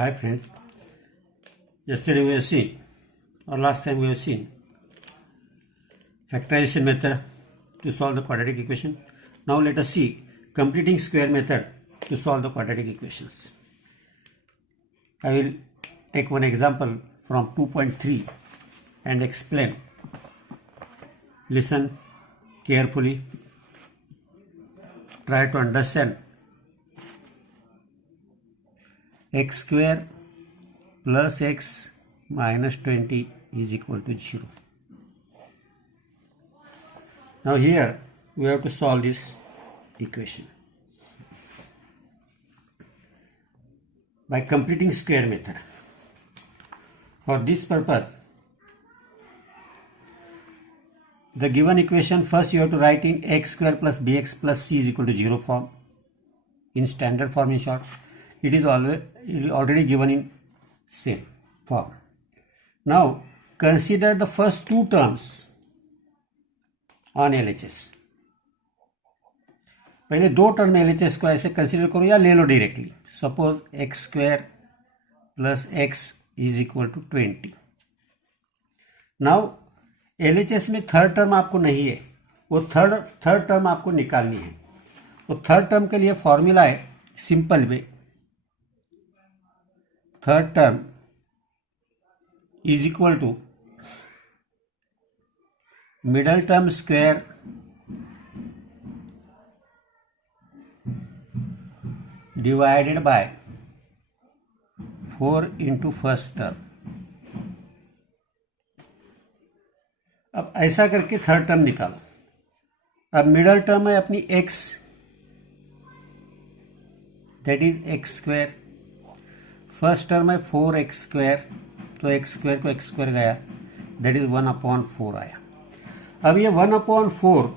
Hi friends, yesterday we have seen, or last time we have seen, factorization method to solve the quadratic equation. Now let us see completing square method to solve the quadratic equations. I will take one example from 2.3 and explain. Listen carefully, try to understand. X square plus x minus 20 is equal to 0. Now here we have to solve this equation by completing square method. For this purpose, the given equation first you have to write in x square plus bx plus c is equal to 0 form, in standard form. In short, it is already given in same form. Now consider the first two terms on LHS. पहले दो term LHS को ऐसे consider करो या ले लो directly. Suppose x square plus x is equal to 20. Now LHS में third term आपको नहीं है, वो थर्ड टर्म आपको निकालनी है. वो थर्ड टर्म के लिए फॉर्मूला है simple way. Third term is equal to middle term square divided by 4 into first term. अब ऐसा करके थर्ड टर्म निकालो. अब मिडल टर्म है अपनी x, that is x square. First term है 4x स्क्वायर, तो एक्स स्क्वायर को एक्स स्क्वायर गया, दैट इज 1/4 आया. अब ये 1/4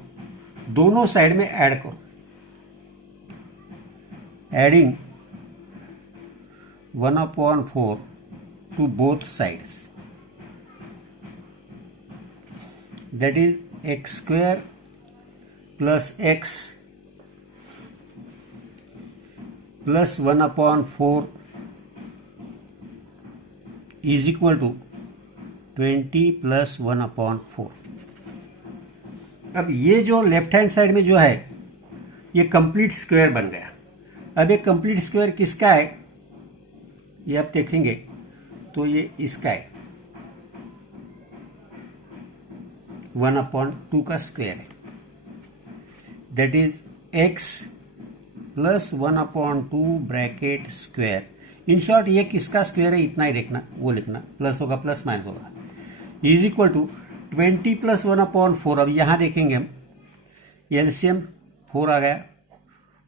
दोनों साइड में ऐड करो. Adding 1/4 to both sides, that is x square plus x plus 1/4 is equal to 20 plus 1/4. अब ये जो लेफ्ट हैंड साइड में जो है ये कंप्लीट स्क्वायर बन गया. अब ये कंप्लीट स्क्वायर किसका है ये आप देखेंगे तो ये इसका है, 1/2 का स्क्वायर है, that is x plus 1/2 bracket square. In short ये किसका स्क्वायर है इतना ही देखना, वो लिखना, प्लस होगा प्लस माइनस होगा, इज इक्वल टू 20 प्लस 1/4. अब यहाँ देखेंगे हम एलसीएम 4 आ गया,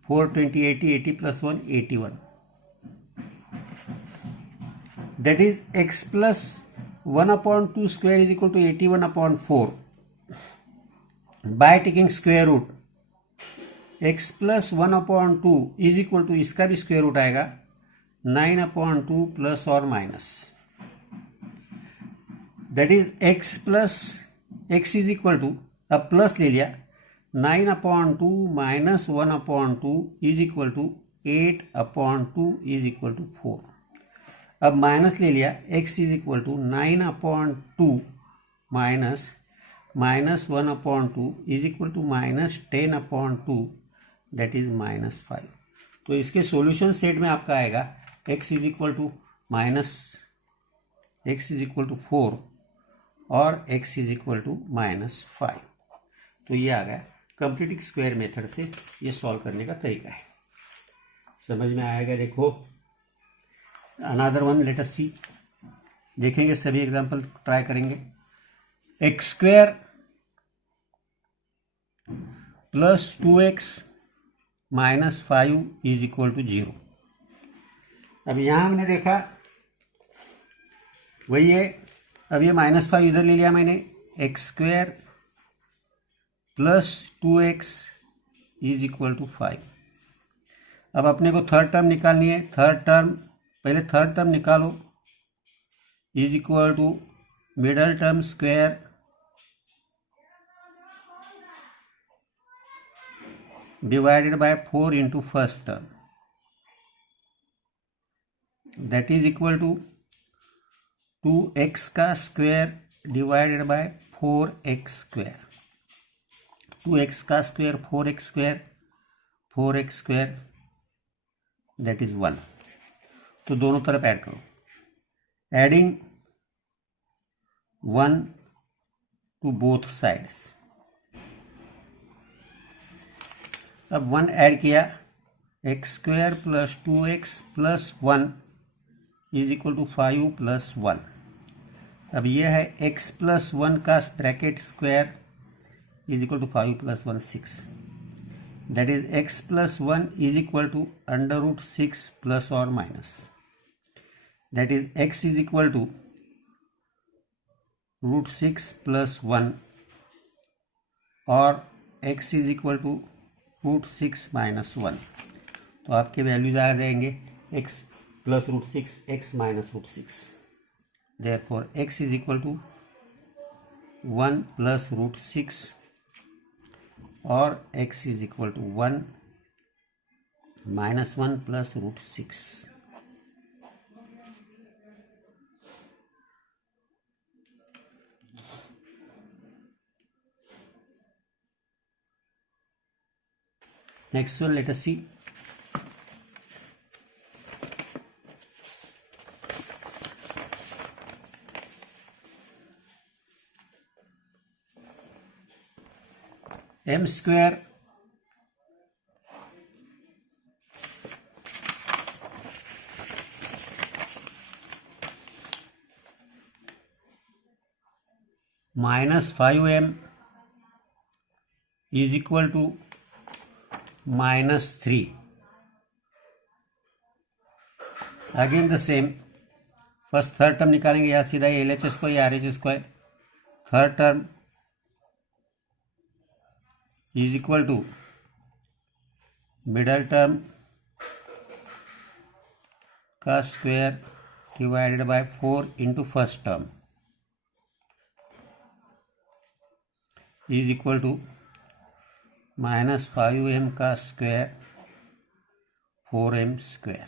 4 20 80, 80 plus 1 81, that is x plus 1/2 square is equal to 81/4. By taking square root x plus 1/2 is equal to इसका भी स्क्वायर रूट आएगा 9/2 प्लस और minus, that is x plus x is equal to, अब plus ले लिया, 9/2 minus 1/2 is equal to 8/2 is equal to 4. अब minus ले लिया, x is equal to 9/2 minus 1/2 is equal to minus 10/2, that is -5. तो इसके सॉल्यूशन सेट में आपका आएगा x इज इक्वल टू -4 और x इज इक्वल टू -5. तो ये आ गया कंप्लीटिंग स्क्वायर मेथड से ये सॉल्व करने का तरीका है. समझ में आएगा. देखो another one let us see, देखेंगे सभी एग्जांपल ट्राई करेंगे. X square plus 2x minus 5 is equal to 0. अब यहां हमने देखा वही है. अब ये -5 इधर ले लिया मैंने, x square plus 2x is equal to 5. अब अपने को थर्ड टर्म निकालनी है. पहले थर्ड टर्म निकालो, is equal to middle term square divided by 4 into first term. That is equal to 2x का square divided by 4x square. 2x का square 4x square, 4x square that is 1। तो दोनों तरफ add करो, adding 1 to both sides. अब 1 add किया, x square plus 2x plus 1 is equal to 5 plus 1। अब यह है x प्लस 1 का bracket square is equal to 5 plus 1 6। That is x plus 1 is equal to under root 6 plus और minus. That is x is equal to root 6 plus 1 और x is equal to root 6 minus 1। तो आपके values आ जाएंगे x plus root 6, x minus root 6। Therefore x is equal to 1 plus root 6 और x is equal to 1 minus 1 plus root 6। Next one, let us see. M square minus 5m is equal to minus 3. Again the same, first third term निकालेंगे, या सीधा L H square या R H square. Third term is equal to middle term का square divided by 4 into first term is equal to minus 5m का square 4m square.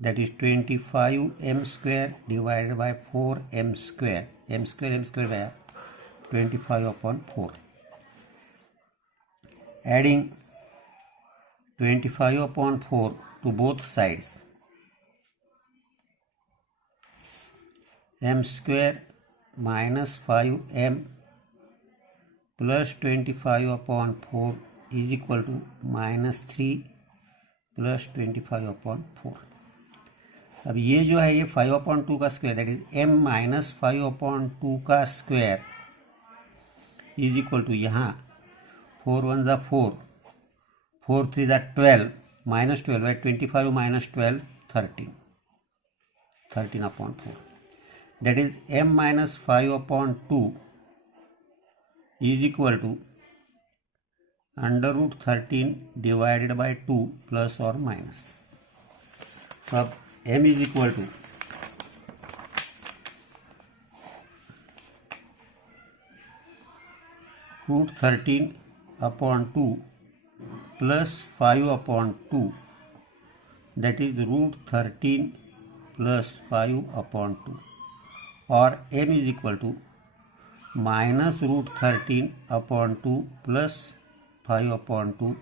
That is 25m square divided by 4m square. m square गया 25/4। Adding 25/4 to both sides, m square minus 5m plus 25/4 is equal to minus 3 plus 25/4। अब ये जो है ये 5/2 का square, that is m minus 5/2 का square is equal to यहाँ 4 1 ज़ा 4, 4 3 ज़ा 12, माइनस 12 है 25 minus 12 13, 13/4। That is m minus 5/2 is equal to under root 13 divided by 2 plus और माइनस। तो अब m is equal to root 13/2 plus 5/2, that is root 13 plus 5/2 और m is equal to minus root 13/2 plus 5/2,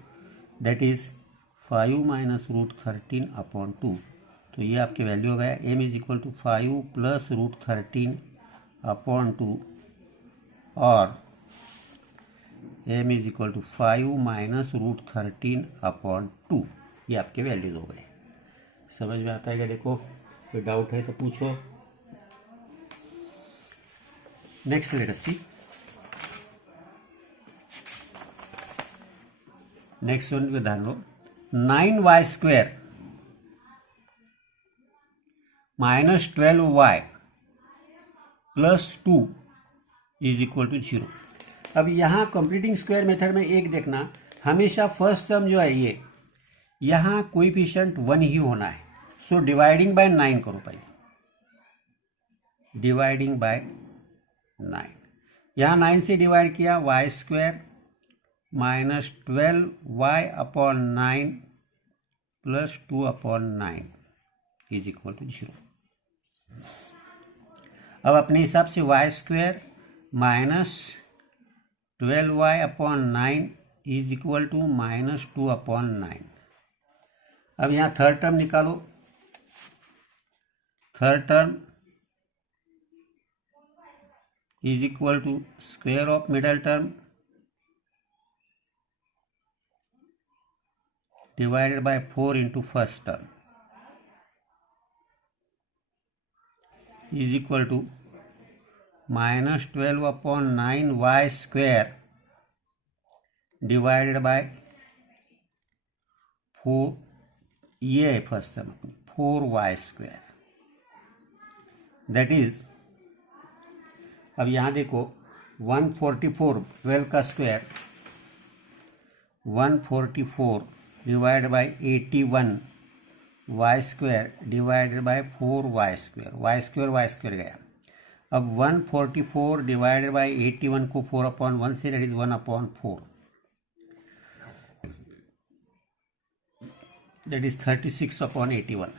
that is 5 minus root 13/2। तो ये आपके value हो गया m is equal to 5 plus root 13/2 और m is equal to 5 minus root 13/2। ये आपके values हो गए। समझ में आता है क्या? देखो कोई डाउट है तो पूछो। Next let us see. Next one पे ध्यान दो, 9y² minus 12y plus 2 is equal to 0। अब यहाँ कंप्लीटिंग स्क्वायर मेथड में एक देखना, हमेशा फर्स्ट टर्म जो है ये यहाँ कोएफिशिएंट 1 ही होना है। सो डिवाइडिंग बाय 9 करो पहले, डिवाइडिंग बाय 9। यहाँ 9 से डिवाइड किया, y² minus 12y/9 plus 2/9 is equal to 0। अब अपने हिसाब से y square minus 12y/9 is equal to -2/9। अब यहाँ थर्ड टर्म निकालो। Third term is equal to square of middle term divided by 4 into first term is equal to -12/9 y square divided by 4, ये है first term अपनी 4y square. That is, अब यहाँ देखो 144 12 का square 144 divide by 81 y square divided by 4y square. Y square गया। अब 144 divided by 81 को 4/1 से, दैट इज 1/4, दैट इज 36/81।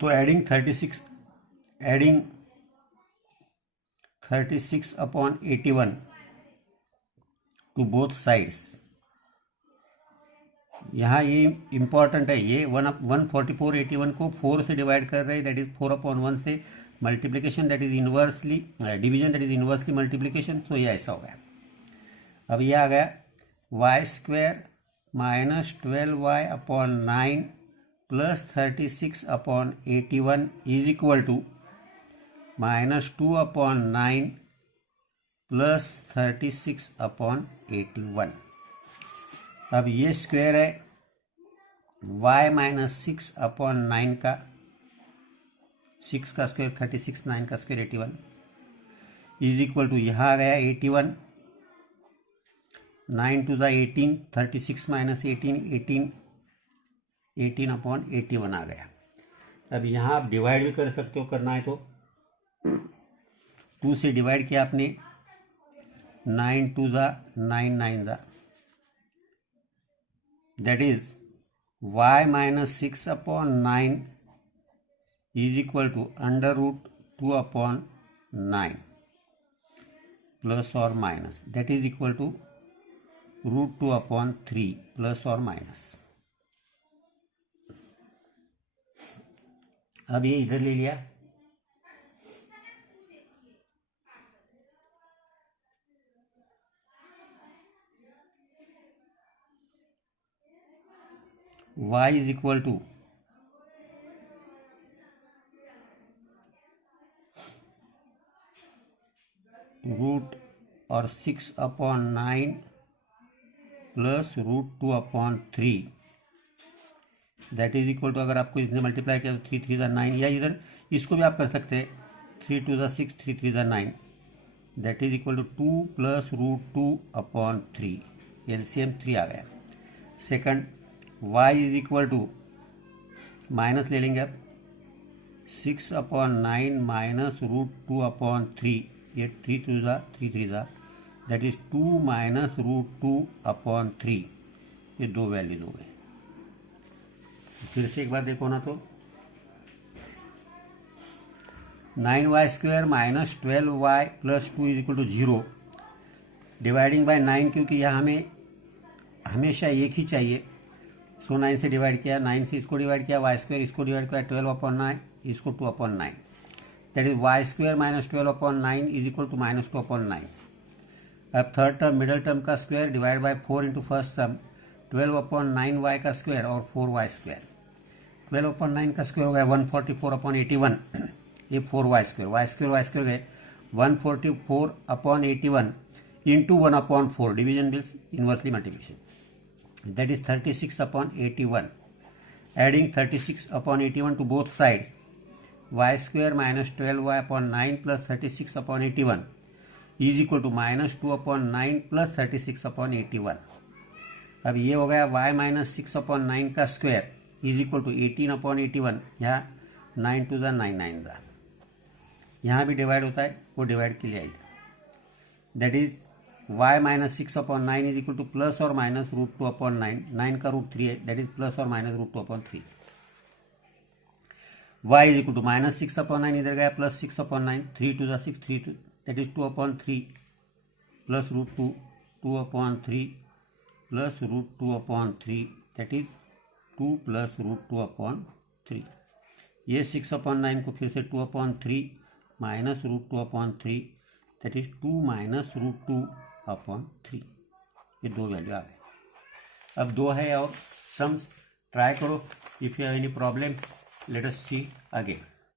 तो एडिंग 36/81 टू बोथ साइड्स, यहाँ ये इंपॉर्टेंट है। ये 144 81 को 4 से डिवाइड कर रहे हैं, दैट इज 4/1 से multiplication, that is inversely division, that is inversely multiplication. तो ये ऐसा हो गया। अब ये आ गया y square minus 12y/9 plus 36/81 is equal to -2/9 plus 36/81। अब ये स्क्वायर है y माइनस 6/9 का, 6 का स्क्वायर 36, 9 का स्क्वायर 81 इज इक्वल टू, यहाँ आ गया 81, 9 टू ज़ा 18, 36 माइनस 18 18/81 आ गया। अब यहाँ आप डिवाइड भी कर सकते हो, करना है तो 2 से डिवाइड किया आपने, 9 टू ज़ा 9, 9 ज़ा, that is y minus 6/9 is equal to √2/9 plus और minus, that is equal to √2/3 plus और माइनस। अब ये इधर ले लिया, y is equal to root और 6/9 plus √2/3, that is equal to, अगर आपको इसने मल्टीप्लाई किया तो 3 3 ज़ा 9, या इधर इसको भी आप कर सकते हैं 3 2 ज़ा 6, 3 3 ज़ा 9, that is equal to 2 plus √2/3, LCM 3 आ गया। Second y is equal to, minus ले लेंगे अब, 6/9 माइनस √2/3, ये 3 2 ज़ा 3 3 ज़ा, दैट इज 2 माइनस √2/3, ये दो वैल्यूज हो गए। फिर से एक बार देखो ना, तो 9y square minus 12y plus 2 is equal to 0, dividing by 9, क्योंकि यहाँ हमें हमेशा एक ही चाहिए, सो 9 से डिवाइड किया, 9 से इसको डिवाइड किया, वाई स्क्वायर इसको डिवाइड किया, 12/9 इसको 2/9, that is y square minus 12/9 is equal to -2/9। अब थर्ड टर्म मिडल टर्म का square divide by 4 into first term, 12/9y का स्क्वायर और 4y स्क्वायर। 12/9 का स्क्वायर हो गया 144/81, ये 4y स्क्वायर, y स्क्वायर गए 144/81 into 1/4, division will inversely multiplication, that is 36/81, adding 36/81 to both sides, y square minus 12y/9 plus 36/81 is equal to -2/9 plus 36/81। अब ये हो गया y माइनस 6/9 का स्क्वायर इज इक्वल टू 18/81, यहाँ 9 टू ज़ा 9 9 ज़ा, यहाँ भी डिवाइड होता है, वो डिवाइड के लिए आएगा, that is y minus 6/9 is equal to plus और माइनस √2/9, 9 का √3 है, दैट इज प्लस और minus √2/3। y is equal to minus 6/9 इधर गया, plus 6/9, 3 to 6, 3 to that is 2/3 plus √2, 2/3 plus √2/3 that is 2 plus √2/3। ये 6/9 को फिर से 2/3 माइनस √2/3 दैट इज 2 माइनस √2/3। ये दो वैल्यू आ गए। अब दो है और सम्स ट्राई करो। If you have any problem let us see again.